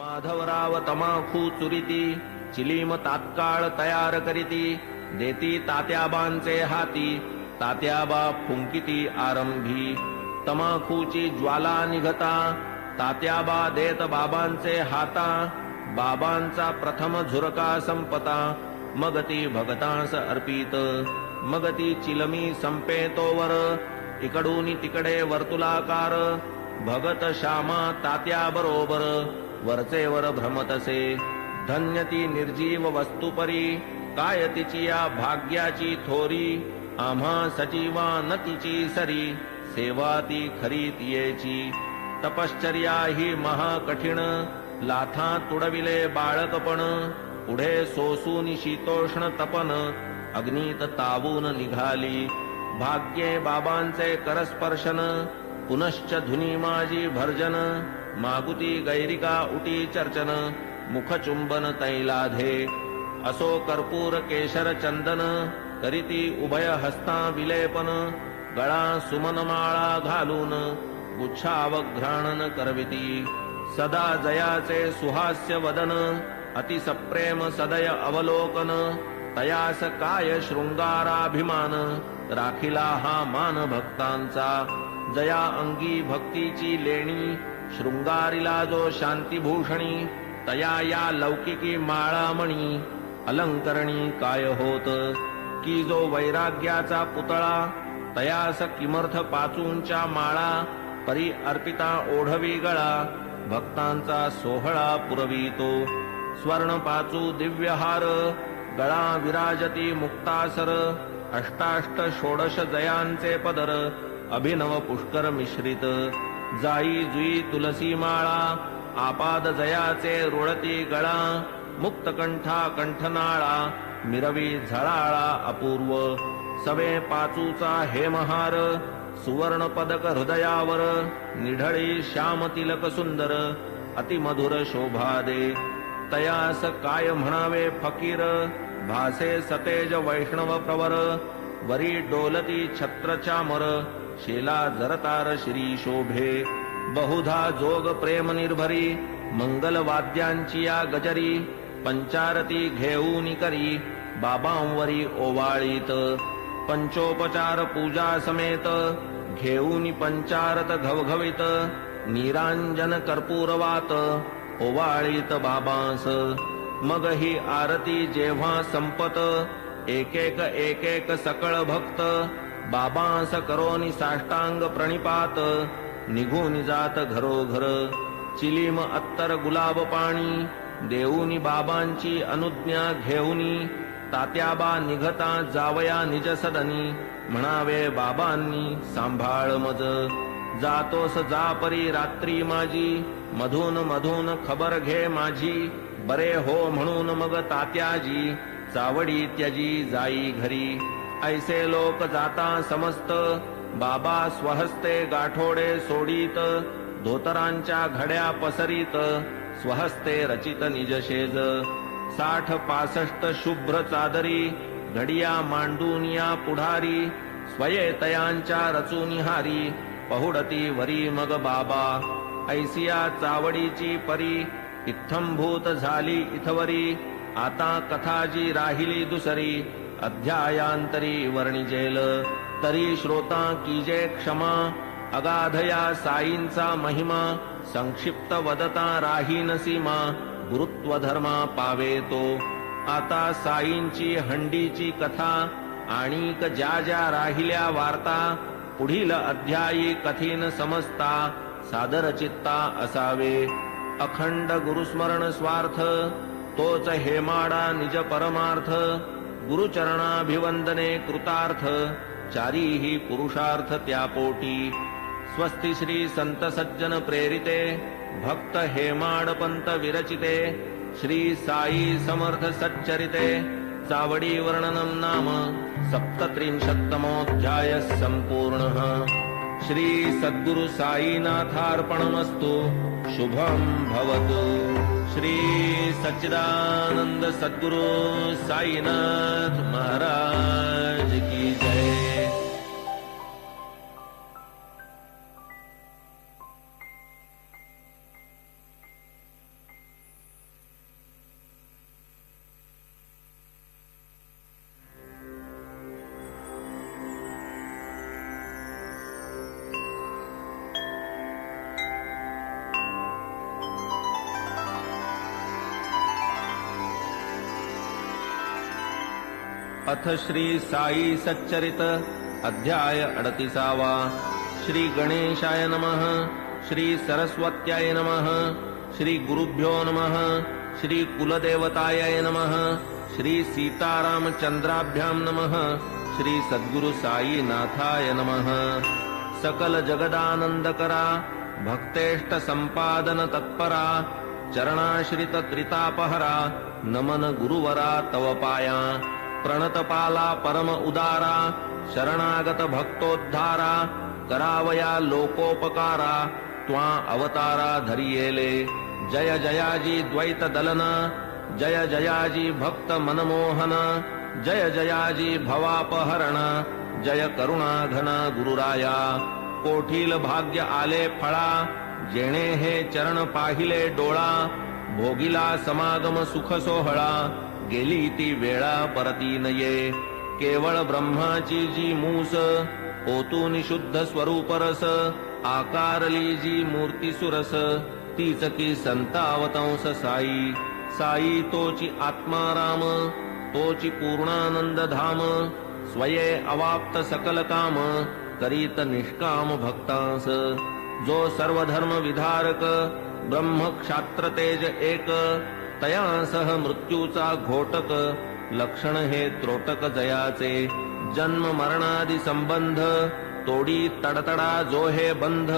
माधवराव तमाखू चुरिती चिलीम तात्काळ तयार करीती देती तात्याबांचे हाती तात्याबा फुंकिती आरंभी तमाखूची ज्वाला निघता तात्याबा देत बाबांचे हाता बाबांचा प्रथम झुरका संपता मग ती भगतांस अर्पित मग ती चिलमी संपे तोवर इकडून तिकडे वर्तुलाकार भगत श्यामा तात्या बरोबर वरचे वर भ्रमतसे धन्य ती निर्जीव वस्तुपरी काय तिची या भाग्याची थोरी आम्हा सजीवा न तिची सरी सेवा ती खरी तियेची तपश्चर्या ही महाकठीण लाथा तुडविले बाळकपण पुढे सोसून शीतोष्ण तपन अग्नीत तावून निघाली भाग्ये बाबांचे करस्पर्शन पुनश्च धुनी माझी भर्जन मागुती गैरिका उटी चर्चन मुखचुंबन तैलाधे असो कर्पूर केशर चंदन करीती उभय हस्ता विलेपन गळा सुमनमाळा घालून गुच्छावघ्राणन करविती सदा जयाचे सुहास्य वदन अतिसप्रेम सदय अवलोकन तयास काय शृंगाराभिमान राखिला हा मान भक्तांचा जया अंगी भक्तीची लेणी शृंगारिला जो शांतीभूषणी तया या लौकिकी माळामणी अलंकरणी काय होत की जो वैराग्याचा पुतळा तयास किमर्थ पाचूंच्या माळा परी अर्पिता ओढवी गळा भक्तांचा सोहळा पुरवितो स्वर्ण पाचू दिव्यहार गळा विराजती मुक्तासर अष्टाष्ट षोडश जयांचे पदर अभिनव पुष्कर मिश्रित जाई जुई तुलसी माळा आपाद जयाचे रुळती गळा मुक्तकंठा कंठनाळा मिरवी झळाळा अपूर्व सवे पाचूचा हेमहार सुवर्ण पदक हृदयावर निढळी श्याम तिलक सुंदर अतिमधुर शोभा दे तयास काय म्हणावे फकीर भासे सतेज वैष्णव प्रवर वरी डोलती छत्र चामर शेला जरतार श्री शोभे बहुधा जोग प्रेम निर्भरी मंगल वाद्यांची या गजरी पंचारती घेऊन करी बाबांवरी ओवाळीत पंचोपचार पूजा समेत घेऊन पंचारत घवघवित निरांजन कर्पूरवात ओवाळीत बाबांस मग ही आरती जेव्हा संपत एक एक सकळ भक्त बाबांस करोनी साष्टांग प्रणिपात निघून जात घरोघर चिलीम अत्तर गुलाब पाणी देऊनी बाबांची अनुज्ञा घेऊनी तात्याबा निघता जावया निज सदनी म्हणावे बाबांनी सांभाळ मज जातोस जा परी रात्री माझी मधून मधून खबर घे माझी बरे हो म्हणून मग तात्याजी चावडी त्यजी जाई घरी ऐसे लोक जाता समस्त बाबा स्वहस्ते गाठोडे सोडीत धोतरांच्या घड्या पसरीत स्वहस्ते रचित निजशेज 60-65 शुभ्र चादरी घडिया मांडून या पुढारी स्वये तयांच्या रचून हारी पहुडती वरी मग बाबा ऐसिया चावडीची परी इत्थंभूत झाली इथवरी आता कथा जी राहिली दुसरी अध्यायांतरी वर्णिजेल तरी श्रोता कीजे क्षमा अगाधया साईंचा महिमा संक्षिप्त वदता राहीन सीमा गुरुत्व धर्मा पावे तो आता साईंची हंडीची कथा आणिक ज्या ज्या राहिल्या वार्ता पुढील अध्यायी कथीन समजता सादर चित्ता असावे अखंड गुरुस्मरण स्वार्थ तोच हेमाडा निज परमार्थ गुरुचरणाभिवंदने कृतार्थ चारीही पुरुषार्थ त्या पोटी स्वस्ति श्री संत सज्जन प्रेरिते भक्त हेमाडपंत विरचिते श्री साई समर्थ सच्चरिते चावडी वर्णनम नाम 37तमोऽध्याय संपूर्णः श्री सद्गुरु साईनाथार्पणमस्तु शुभं भवतु श्री सच्चिदानंद सद्गुरु साईनाथ महाराज की जय। अथ श्री साई सच्चरित अध्याय 38वा। श्री गणेशाय नमः। श्री सरस्वत्याय नमः। श्री गुरुभ्यो नमः। श्री कुलदेवताय नमः। श्री सीतारामचंद्राभ्यां नमः। श्री सद्गुरु साई नाथाय नमः। सकल जगदानंदकरा भक्तेष्ट संपादन तत्परा चरणाश्रित त्रितापहरा नमन गुरुवरा तव पाया प्रणतपाला परम उदारा शरणागत भक्तोद्धारा करावया लोकोपकारा त्वा अवतारा धरियेले जय जयाजी द्वैत दलना जय जयाजी भक्त मनमोहन जय जयाजी भवापहरण जय करुणा घन गुरुराया कोठील भाग्य आले फळा जेणे हे चरण पाहिले डोळा भोगिला समागम सुख सोहळा गेली ती वेळा परती नये केवळ ब्रह्माची जी मूस ओतून शुद्ध स्वरूप रस आकारली जी मूर्ती सुरस तीच की संतावतंस साई साई तोची आत्माराम तोची पूर्णानंद धाम स्वये अवाप्त सकल काम करीत निष्काम भक्तांस जो सर्वधर्म विधारक ब्रह्म क्षात्र तेज एक तया सह मृत्यूचा घोटक लक्षण हे त्रोटक जयाचे जन्म मरणादि संबंध तोडी तडतडा जो हे बंध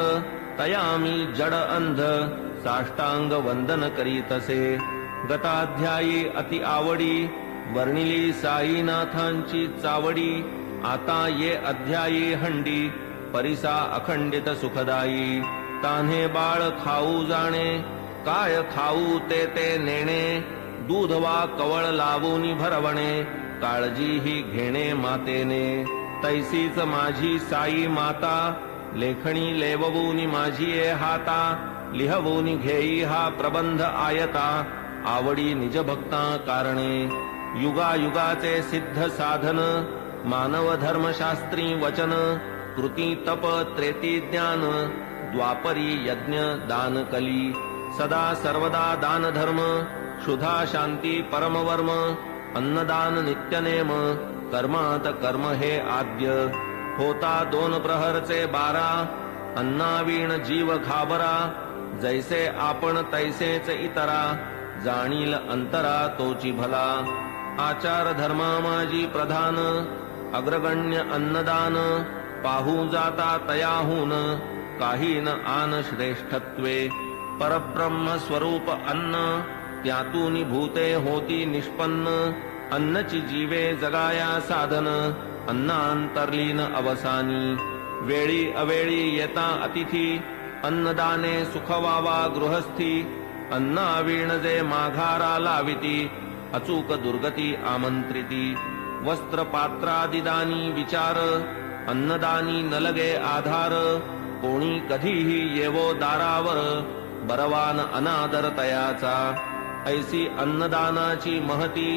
तया मी जड अंध साष्टांग वंदन करीतसे गताध्यायी अति आवडी वर्णिली साईनाथांची चावडी आता ये अध्यायी हंडी परिसा अखंडित सुखदायी तान्हे बाळ खाऊ जाणे काय खाऊ ते नेणे दूध वा कवळ लावून भरवणे काळजी ही घेणे मातेने तैसीच माझी साई माता लेखणी लेववून माझी ये हाता लिहवून घेई हा प्रबंध आयता आवडी निज भक्ता कारणे युगायुगाचे सिद्ध साधन मानव धर्मशास्त्री वचन कृती तप त्रेती ज्ञान द्वापरी यज्ञ दान कली सदा सर्वदा दान धर्म क्षुधा शांती परमवर्म अन्नदान नित्यनेम कर्मात कर्म हे आद्य होता 2 प्रहरचे 12 अन्नावीण जीव घाबरा जैसे आपण तैसेच इतरा जाणील अंतरा तोची भला आचार धर्मा माझी प्रधान अग्रगण्य अन्नदान पाहू जाता तयाहून काही न आन श्रेष्ठत्वे परब्रह्म स्वरूप अन्न त्यातून भूते होती निष्पन्न अन्नची जीवे जगाया साधन अन्नांतर्लीन अवसानी वेळी अवेळी येता अतिथी अन्नदाने सुखवावा गृहस्थी अन्नावीण जे माघारा लाविती अचूक दुर्गती आमंत्रिती वस्त्र पात्रादिदानी विचार अन्नदानी नलगे आधार कोणी कधीही येवो दारावर बरवान अनादर तयाचा ऐसी अन्नदानाची महती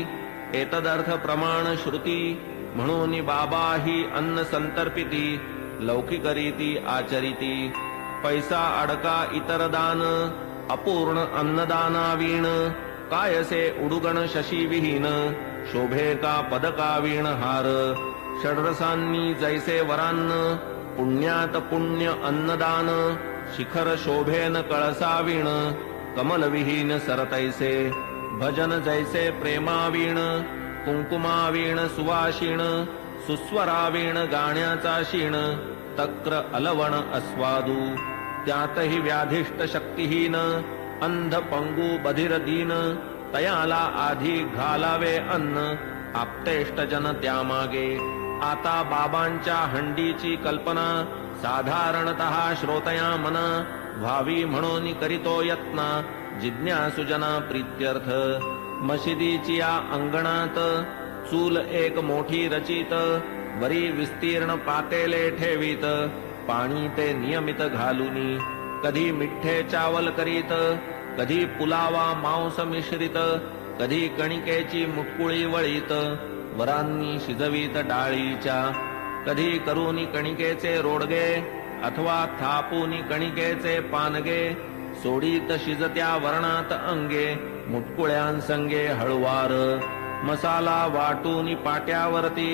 एतदर्थ प्रमाण श्रुती म्हणून बाबा ही अन्न संतर्पिती लौकिकरीती आचरिती पैसा अडका इतर दान अपूर्ण अन्नदानावीण कायसे उडुगण शशी विहीन शोभे का पदका वीण हार षड्रसांनी जैसे वरान्न पुण्यात पुण्य अन्नदान शिखर शोभेन कळसावीण कमलविहीन सरतैसे भजन जैसे प्रेमावीण कुंकुमावीण सुवाशीण सुस्वरावीण गाण्याचा शीण तक्र अलवण अस्वादू त्यातही व्याधिष्ट शक्तिहीन अंध पंगू बधिर दीन तयाला आधी घालावे अन्न आप्तेष्ट जन त्यामागे आता बाबांच्या हंडीची कल्पना साधारणतः श्रोतया मन व्हावी म्हणून करीतो यत्न जिज्ञासुजना प्रीत्यर्थ मशिदीची या अंगणात चूल एक मोठी रचित वरी विस्तीर्ण पातेले ठेवीत पाणी ते नियमित घालूनी कधी मिठ्ठे चावल करीत कधी पुलावा मांस मिश्रित कधी कणिकेची मुटकुळी वळीत वरांनी शिजवीत डाळीच्या कधी करूनी कणिकेचे रोडगे अथवा थापूनी कणिकेचे पानगे सोडीत शिजत्या वर्णात अंगे मुटकुळ्यांसंगे हळुवार मसाला वाटूनी पाट्यावरती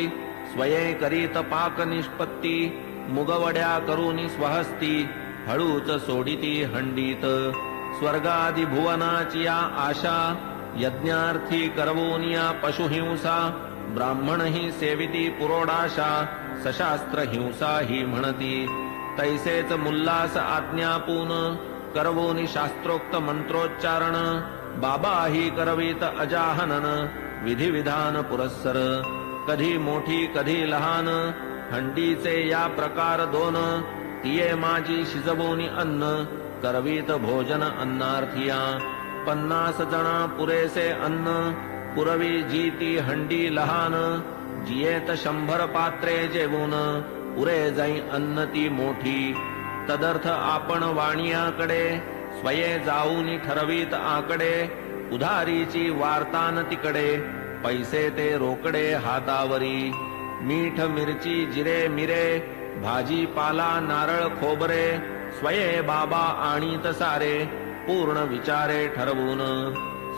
स्वये करीत पाक निष्पत्ती मुगवड्या करूनी स्वहस्ती हळूच सोडिती हंडीत स्वर्गादि भुवनाची या आशा यज्ञार्थी करवोनिया पशुहिंसा ब्राह्मण ही सेविती पुरोडाशा सशास्त्र हिंसा ही म्हणती तैसेच मुल्लास आज्ञापून करवोनी शास्त्रोक्त मंत्रोच्चारण बाबा ही करवीत अजाहनन विधिविधान पुरस्सर कधी मोठी कधी लहान हंडीचे या प्रकार दोन तिये माझी शिजवोनी अन्न करवीत भोजन अन्नार्थिया 50 जना पुरेसे अन्न पुरवी जी ती हंडी लहान जियेत 100 पात्रे जेवून पुरे जाई अन्न ती मोठी तदर्थ आपण वाणियाकडे स्वये जाऊनी ठरवीत आकडे उधारीची वार्तान तिकडे पैसे ते रोकडे हातावरी मीठ मिरची जिरे मिरे भाजीपाला नारळ खोबरे स्वये बाबा आणीत सारे पूर्ण विचारे ठरवून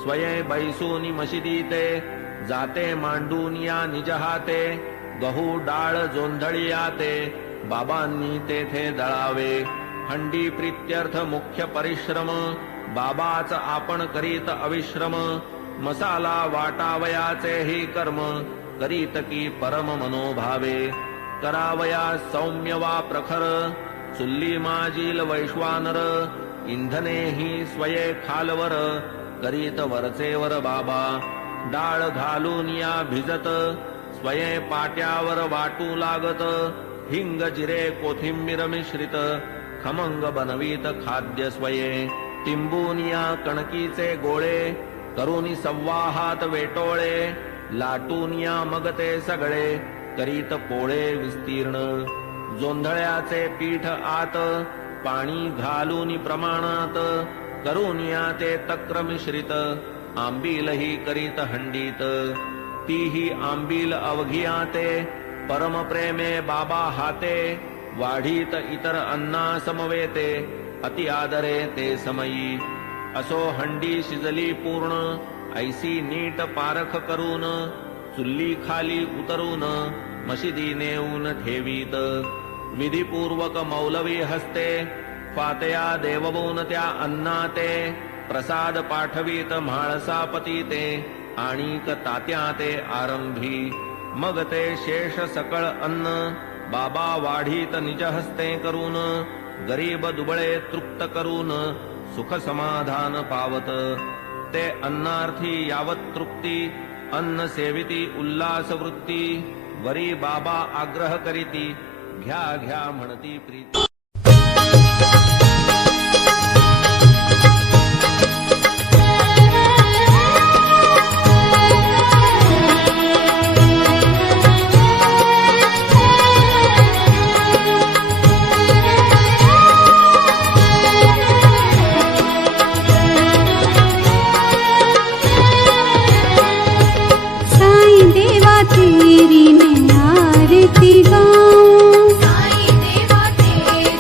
स्वये बैसूनी मशिदीते जाते मांडून या निज हाते गहू डाळ जोंधळियाते बाबांनी तेथे दळावे हंडी प्रीत्यर्थ मुख्य परिश्रम बाबाच आपण करीत अविश्रम मसाला वाटावयाचे ही कर्म करीत की परम मनोभावे करावया सौम्य वा प्रखर चुल्ली माजील वैश्वानर इंधने ही स्वये खालवर करीत वरचेवर बाबा डाळ घालून या भिजत स्वये पाट्यावर वाटू लागत हिंग जिरे कोथिंबीर मिश्रित खमंग बनवीत खाद्य स्वये टिंबून या कणकीचे गोळे करूनी सव्वाहात वेटोळे लाटून या मग ते सगळे करीत पोळे विस्तीर्ण जोंधळ्याचे पीठ आत पाणी घालून प्रमाणात करून या ते तक्र मिश्रित आंबीलही करीत हंडीत तीही आंबील अवघियाते परम प्रेमे बाबा हाते वाढीत इतर अन्ना समवेते अति आदरे ते समयी असो हंडी शिजली पूर्ण ऐसी नीट पारख करून चुल्ली खाली उतरून मशिदी नेऊन ठेवीत विधिपूर्वक मौलवी हस्ते फातया देववून त्या अन्नाते प्रसाद पाठवीत म्हाळसापती ते आणिक तात्या ते आरंभी मग ते शेष सकळ अन्न बाबा वाढीत निज हस्ते करून गरीब दुबळे तृप्त करून सुख समाधान पावत ते अन्नार्थी यावत तृप्ती अन्न सेविती उल्लास वृत्ती वरी बाबा आग्रह करीती घ्या घ्या म्हणती प्रीती तेरी मैं आरती गाऊं साईं देवा तेरी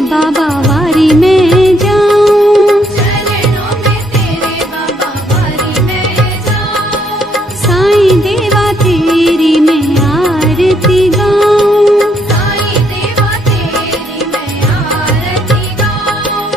बाबा वारी में जाऊं, चरणों में तेरे बाबा वारी में जाऊं, साईं देवा तेरी मैं आरती गाऊं, साईं देवा तेरी मैं आरती गाऊं,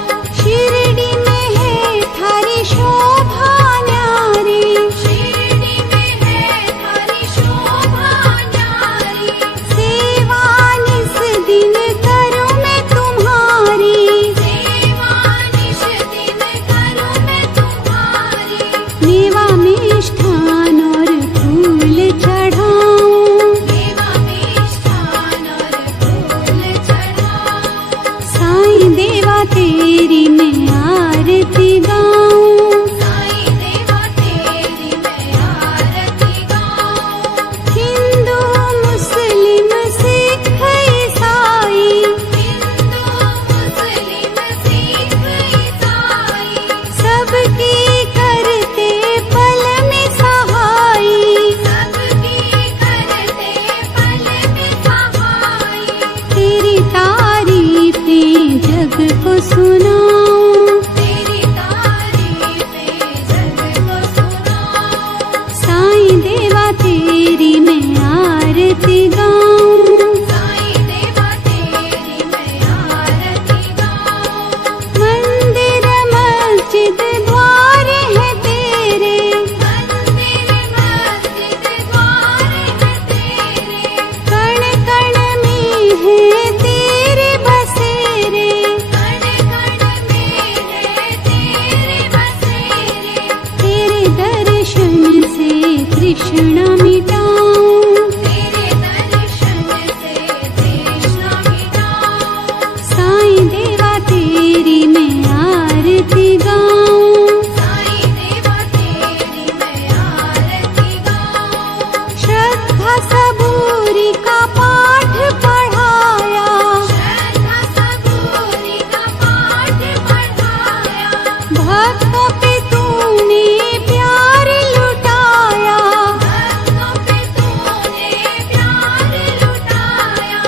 शिरडी में है थारी शोभा न्यारी, शिरडी में है थारी शोभा न्यारी, सेवा निस दिन करूं मैं तुम्हारी, सेवा निश दिन करूं मैं तुम्हारी, मेवा मिष्ठान और फूल चढ़ाऊं, देवा मिष्ठान और फूल चढ़ाऊं, साईं देवा तेरी मैं आरती गाऊं, साईं देवा तेरी मैं आरती गाऊं, हिंदू मुस्लिम सिख ईसाई, हिंदू मुस्लिम सिख ईसाई, सबकी करते पल में सहाई, सबकी करते पल में सहाई, तेरी तारीफें जग को सुनाऊं, तेरी तारीफें जग को सुनाऊं, साईं देवा तेरी मैं आरती गाऊं, साईं देवा तेरी मैं आरती गाऊं, मंदिर मस्जिद द्वार है तेरे, मंदिर मस्जिद द्वार है तेरे, कण कण में है तेरे बसेरे, कण कण में है तेरे बसेरे, तेरे दर्शन से तृष्णा मिटाऊं, तेरे दर्शन से तृष्णा मिटाऊं, साईं देवा तेरी मैं आरती गाऊं, साईं देवा तेरी मैं आरती गाऊं, श्रद्धा सबूरी का पाठ पढ़ाया, श्रद्धा सबूरी का पाठ पढ़ाया, भक्तों पे तूने प्यार लुटाया, भक्तों पे तूने प्यार लुटाया,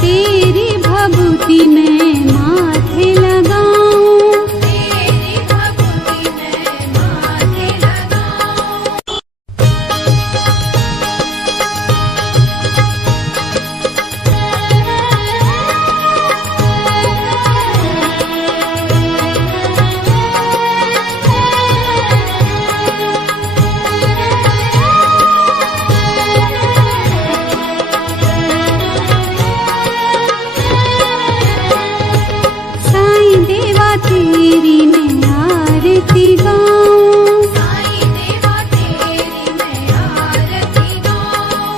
तेरी भभूति में माथे लगाऊं, तेरी भक्ति में माथे लगाऊं, साईं देवा तेरी मैं आरती गाऊं, साईं देवा तेरी मैं आरती गाऊं,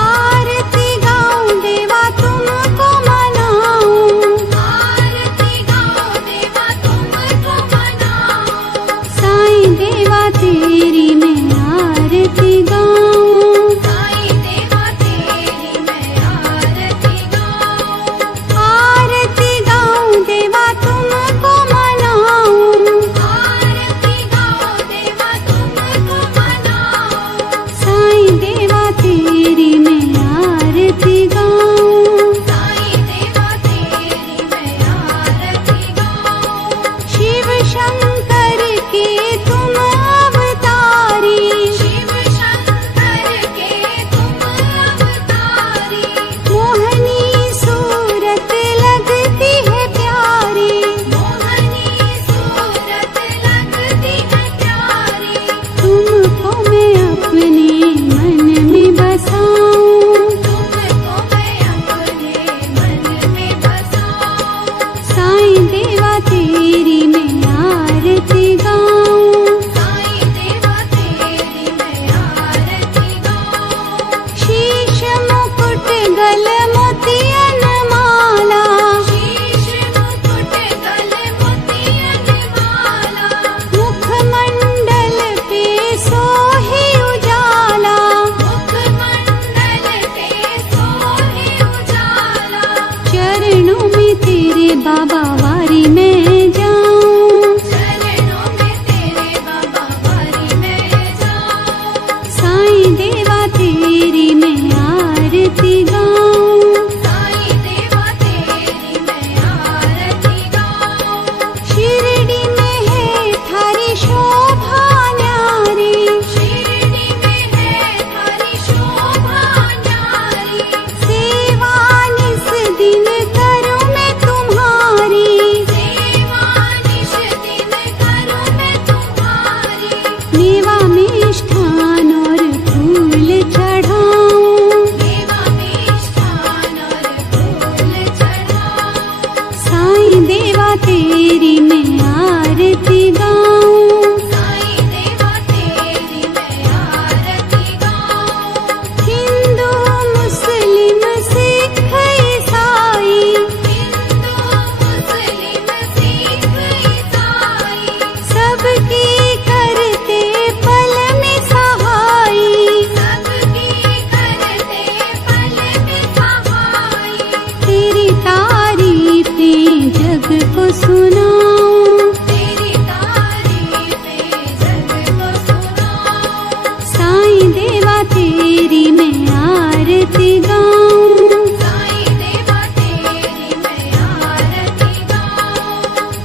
आरती गाऊं देवा तुमको मनाऊं, आरती गाऊं देवा तुमको मनाऊं, साईं देवा तेरी मैं आरती गाऊं, साईं देवा तेरी मैं आरती गाऊं, आरती गाऊं देवा तुमको मनाऊं, आरती गाऊं देवा तुमको मनाऊं, साईं देवा तेरी मैं आरती गाऊं, साईं देवा तेरी मैं आरती गाऊं, शिव शंकर के तुम अवतारी, शिव शंकर के तुम अवतारी, मोहनी सूरत लगती है प्यारी, मोहनी सूरत लगती है प्यारी, तुमको मैं अपने मन में बसाऊं, तुमको मैं अपने मन में बसाऊं, साईं देवा तेरी मैं आरती गाऊं, साईं देवा तेरी मैं आरती गाऊं, शीश मुकुट गल मोतियन माला, शीश मुकुट गल मोतियन माला, मुखमंडल पे सोहे उजाला, मुखमंडल पे सोहे उजाला, चरणों में तेरे बाबा वारी में जाऊं, चरणों में तेरे बाबा वारी में जाऊं, साईं देवा तेरी मैं आरती गाऊं, साईं देवा तेरी मैं आरती सुनाऊं, तेरी तारीफें जग को सुनाऊं। साईं देवा तेरी मैं आरती गाऊं, साईं देवा तेरी मैं आरती गाऊं।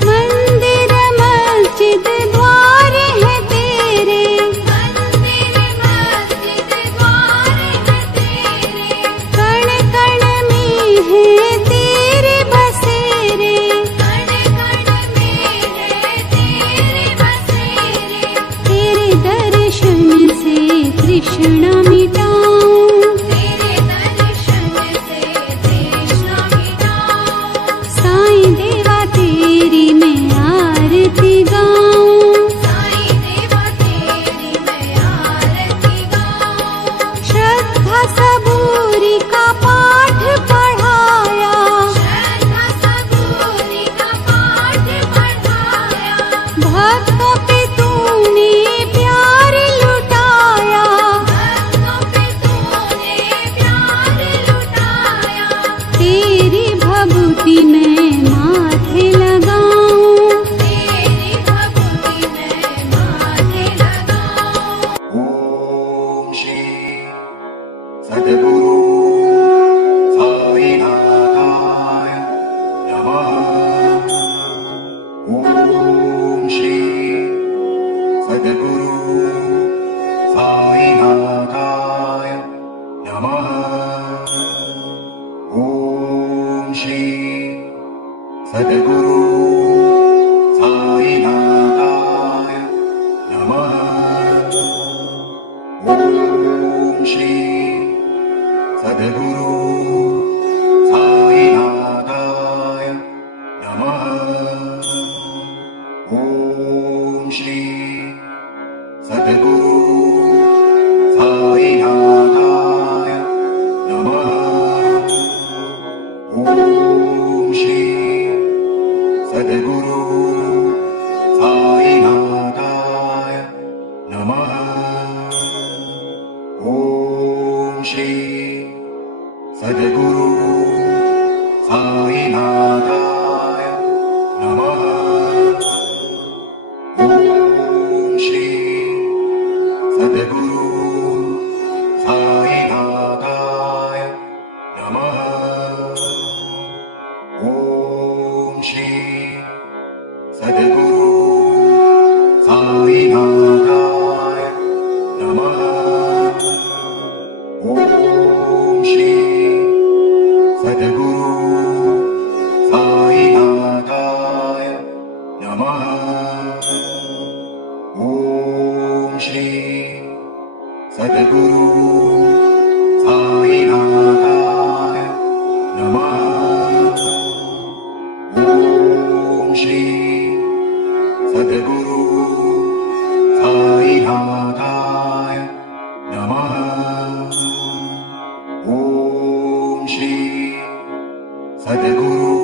मंदिर मस्जिद द्वार है तेरे, मंदिर मस्जिद द्वार है तेरे। कण कण में है तेरे बसेरे, कण कण में है तेरे बसेरे। तेरे दर्शन से तृष्णा मिटाऊं, तेरे दर्शन से तृष्णा मिटाऊं। साईं देवा तेरी मैं आरती गाऊं, साईं देवा तेरी मैं आरती गाऊं। श्रद्धा सबूरी का पाठ पढ़ाया, श्रद्धा सबूरी का पाठ पढ़ाया। भक्तों पे तूने प्यार लुटाया, भक्तों पे तूने प्यार लुटाया। तेरी भभूति मैं माथे लगाऊं, तेरी भक्ति मैं माथे लगाऊं। ओम श्री सद्गुरु साईनाथाय नमः। ओम श्री सद्गुरु साईनाथाय नमः। ओम श्री सद्गुरु साईनाथाय नमः। ओम श्री सद्गुरु साईनाथाय नमः। ओम श्री सद्गुरु साईनाथाय नमः। ओम श्री सद्गुरु साईनाथाय नमः। ओम श्री सद्गुरु साईनाथाय नमः। ओम श्री सद्गुरु साईनाथाय नमः। ओम श्री सद्गुरु साईनाथाय नमः। ओम श्री सद्गुरु साईनाथाय नमः। ओम श्री सद्गुरु साईनाथाय नमः। ओम श्री सद्गुरु साईनाथाय नमः। ओम श्री सद्गुरु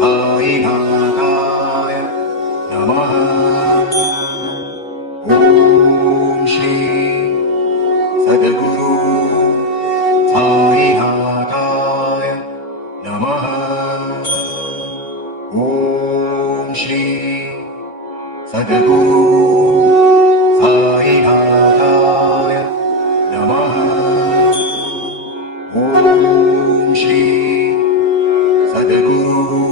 साईनाथाय नमः। ओम श्री सद्गुरु साईनाथाय नमः। ओम श्री सद्गुरु साईनाथाय नमः। ओम श्री सद्गुरु